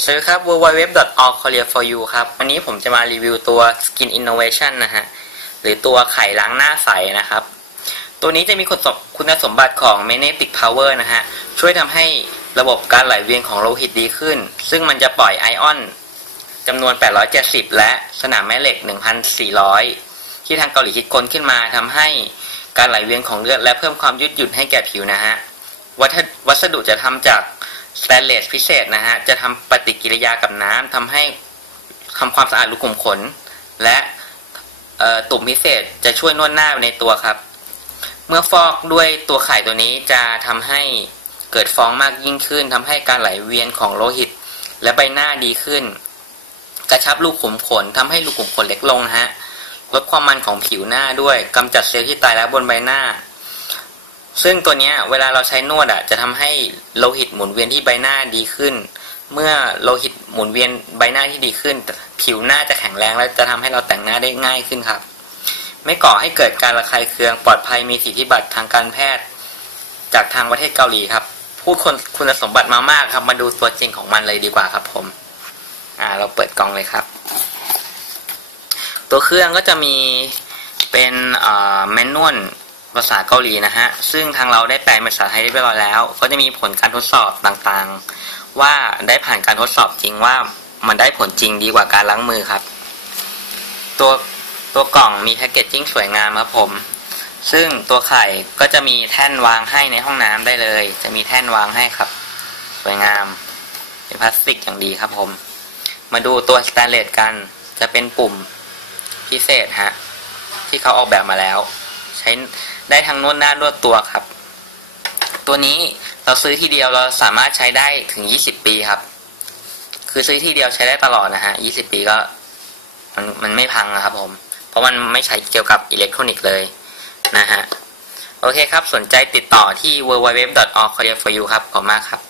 สวัสดีครับ www.allkorea4u ครับ วันนี้ผมจะมารีวิวตัว Skin Innovation นะฮะ หรือตัวไข่ล้างหน้าใสนะครับ ตัวนี้จะมีคุณสมบัติของ Magnetic Power นะฮะ ช่วยทำให้ระบบการไหลเวียนของโลหิตดีขึ้น ซึ่งมันจะปล่อยไอออนจำนวน 870 และสนามแม่เหล็ก 1,400 ที่ทางเกาหลีคิดค้นขึ้นมาทำให้การไหลเวียนของเลือดและเพิ่มความยืดหยุ่นให้แก่ผิวนะฮะ วัสดุจะทำจาก สแตนเลสพิเศษนะฮะจะทำปฏิกิริยากับน้ำทำให้ทำความสะอาดรูขุมขน และตุ่มพิเศษจะช่วยนวดหน้าในตัวครับ เมื่อฟอกด้วยตัวไข่ตัวนี้จะทำให้เกิดฟองมากยิ่งขึ้นทำให้การไหลเวียนของโลหิต และใบหน้าดีขึ้น กระชับรูขุมขนทำให้รูขุมขนเล็กลงฮะลดความมันของผิวหน้าด้วยกำจัดเซลล์ที่ตายแล้วบนใบหน้า ซึ่งตัวนี้เวลาเราใช้นวดอะจะทำให้โลหิตหมุนเวียนที่ใบหน้าดีขึ้น เมื่อโลหิตหมุนเวียนใบหน้าที่ดีขึ้น ผิวหน้าจะแข็งแรงและจะทำให้เราแต่งหน้าได้ง่ายขึ้นครับ ไม่ก่อให้เกิดการระคายเคืองปลอดภัยมีสิทธิบัตรทางการแพทย์ จากทางประเทศเกาหลีครับ พูดคนคุณสมบัติมามากครับ มาดูตัวจริงของมันเลยดีกว่าครับผม อ่า เราเปิดกล่องเลยครับ ตัวเครื่องก็จะมีเป็นแมนนวล ภาษาเกาหลีนะฮะ ซึ่งทางเราได้แปลเป็นภาษาไทยเรียบร้อยแล้ว ก็จะมีผลการทดสอบต่างๆ ว่าได้ผ่านการทดสอบจริงว่ามันได้ผลจริงดีกว่าการล้างมือครับ ตัวตัวกล่องมีแพคเกจจิ้งสวยงามครับผม ซึ่งตัวไข่ก็จะมีแท่นวางให้ในห้องน้ำได้เลย จะมีแท่นวางให้ครับ สวยงาม เป็นพลาสติกอย่างดีครับผม มาดูตัวสแตนเลสกัน จะเป็นปุ่มพิเศษฮะที่เขาออกแบบมาแล้ว ใช้ได้ทั้งนวดหน้านวดตัวครับ ตัวนี้เราซื้อทีเดียวเราสามารถใช้ได้ถึง 20 ปีครับ คือซื้อทีเดียวใช้ได้ตลอดนะฮะ 20 ปีก็มันมันไม่พังนะครับผม เพราะมันไม่ใช้เกี่ยวกับอิเล็กทรอนิกส์เลยนะฮะ โอเคครับ สนใจติดต่อที่ www.allkorea4u ครับ ขอบมากครับ